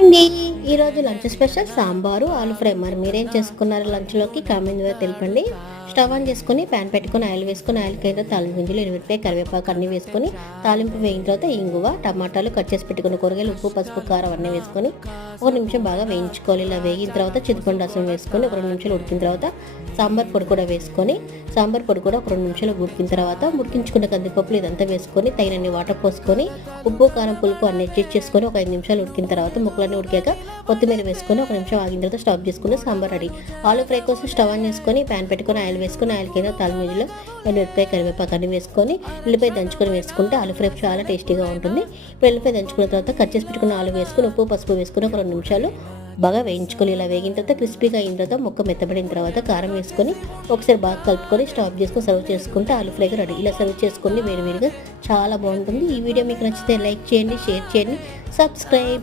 అండి. ఈరోజు lunch special sambar, ఆలు ఫ్రై. మరి మీరేం చేసుకున్నారు లంచ్‌లోకి కామెంట్ ద్వారా తెలపండి. స్టవ్ ఆన్ చేసుకొని పాన్ పెట్టుకొని ఆయిల్ వేసుకొని ఆయిల్‌కైతే తాలింపు గింజలు, ఎల్లిపాయ, కరివేపాకు అన్నీ వేసుకొని తాలింపు వేగిన తర్వాత ఇంగువ, టమాటాలు కట్ చేసి పెట్టుకున్న కూరగాయలు, ఉప్పు, పసుపు, కారం అన్నీ వేసుకొని ఒక నిమిషం బాగా వేయించుకోవాలి. ఇలా వేగిన తర్వాత చింతపండు రసం వేసుకొని ఒక 2 నిమిషాలు ఉడికిన తర్వాత సాంబార్ పొడి కూడా వేసుకొని సాంబార్ పొడి కూడా ఒక 2 నిమిషాలు ఉడికిన తర్వాత ఉడికించుకున్న కందిపప్పులు ఇదంతా వేసుకొని తగినన్ని వాటర్ పోసుకొని ఉప్పు, కారం, పులుపు అన్ని అడ్జస్ట్ చేసుకొని ఒక 5 నిమిషాలు ఉడికిన తర్వాత ముక్కలన్నీ ఉడికాక కొత్తిమీర వేసుకొని ఒక నిమిషం ఆగిన తర్వాత స్టవ్ చేసుకుని సాంబార్ రెడీ. ఆలు ఫ్రై కోసం స్టవ్ ఆన్ చేసుకొని ప్యాన్ పెట్టుకొని ఆయిల్ వేసుకొని ఆయిల్ కింద తాలిమింజలో ఎల్లిపాయ, కరివేపాకు అన్ని వేసుకొని ఉల్లిపాయ దంచుకొని వేసుకుంటే ఆలు ఫ్రై చాలా టేస్టీగా ఉంటుంది. ఇప్పుడు ఎల్లిపాయ దంచుకున్న తర్వాత కట్ చేసి పెట్టుకున్న ఆలు వేసుకొని ఉప్పు, పసుపు వేసుకొని ఒక 2 నిమిషాలు బాగా వేయించుకొని ఇలా వేగిన తర్వాత క్రిస్పీగా అయిన తర్వాత ముక్క మెత్తబడిన తర్వాత కారం వేసుకొని ఒకసారి బాగా కలుపుకొని స్టాప్ చేసుకొని సర్వ్ చేసుకుంటే ఆలు ఫ్రైగా రెడీ. ఇలా సర్వ్ చేసుకొని వేడివేడిగా చాలా బాగుంటుంది. ఈ వీడియో మీకు నచ్చితే లైక్ చేయండి, షేర్ చేయండి, సబ్స్క్రైబ్.